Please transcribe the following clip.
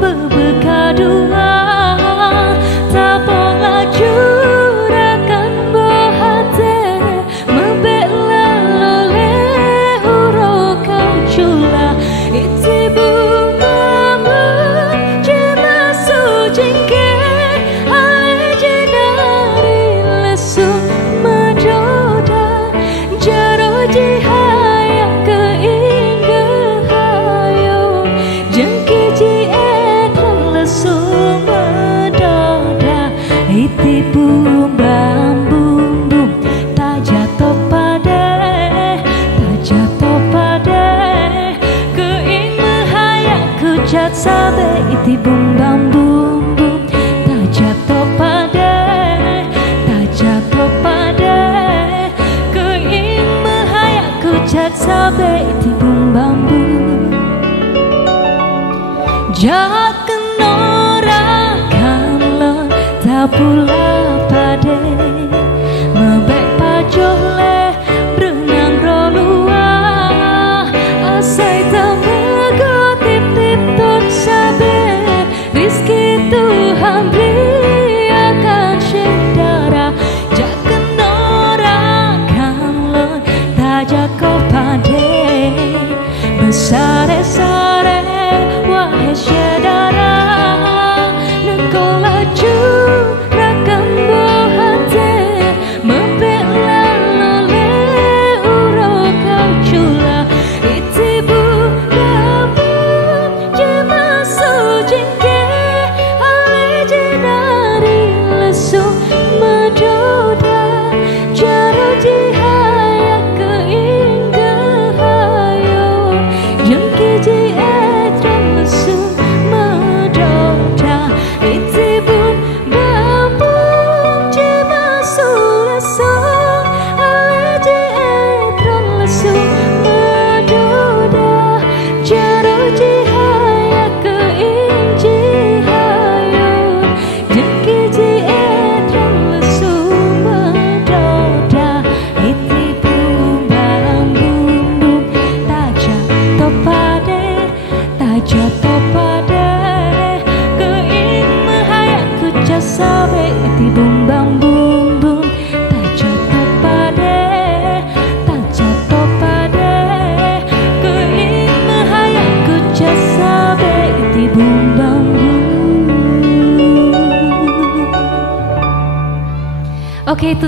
berbekadua tapong laju rakan bohate membela lole huro kau cula iti bunga jema sujingke hale jenari lesu majoda jaro jihaya keingge hayo jengki jietran lesu madoda iti bumbam bumbum tak jatuh pada keing mahaya kejat sabe iti bumbam bumbum tak jatuh pada keing mahaya kejat sabe iti bumbam bumbum jak kenorakan lo tak pula pade mebek pajoh le berenang rolua asai temego tip-tip ton sabe rizki Tuhan beri akan syedara jak kenorakan lo tak jakoh pade besare-sare wahai syedara nengkau laju rakan bohate membela lole uro kau cula iti bukamu jema sujingke hale jenari lesu majoda jaro jihaya keingge hayo jengki jietran lesu madoda iti bumbamu jema sulaso hale jietran lesu madoda jaro jihaya keing jihayo jengki jietran lesu madoda iti bumbam bumbum tak jatuh pada keing mahaya kejat sabe iti bumbam bumbum tak jatuh pada keing mahaya kejat sabe iti bumbam bumbum. Oke, itu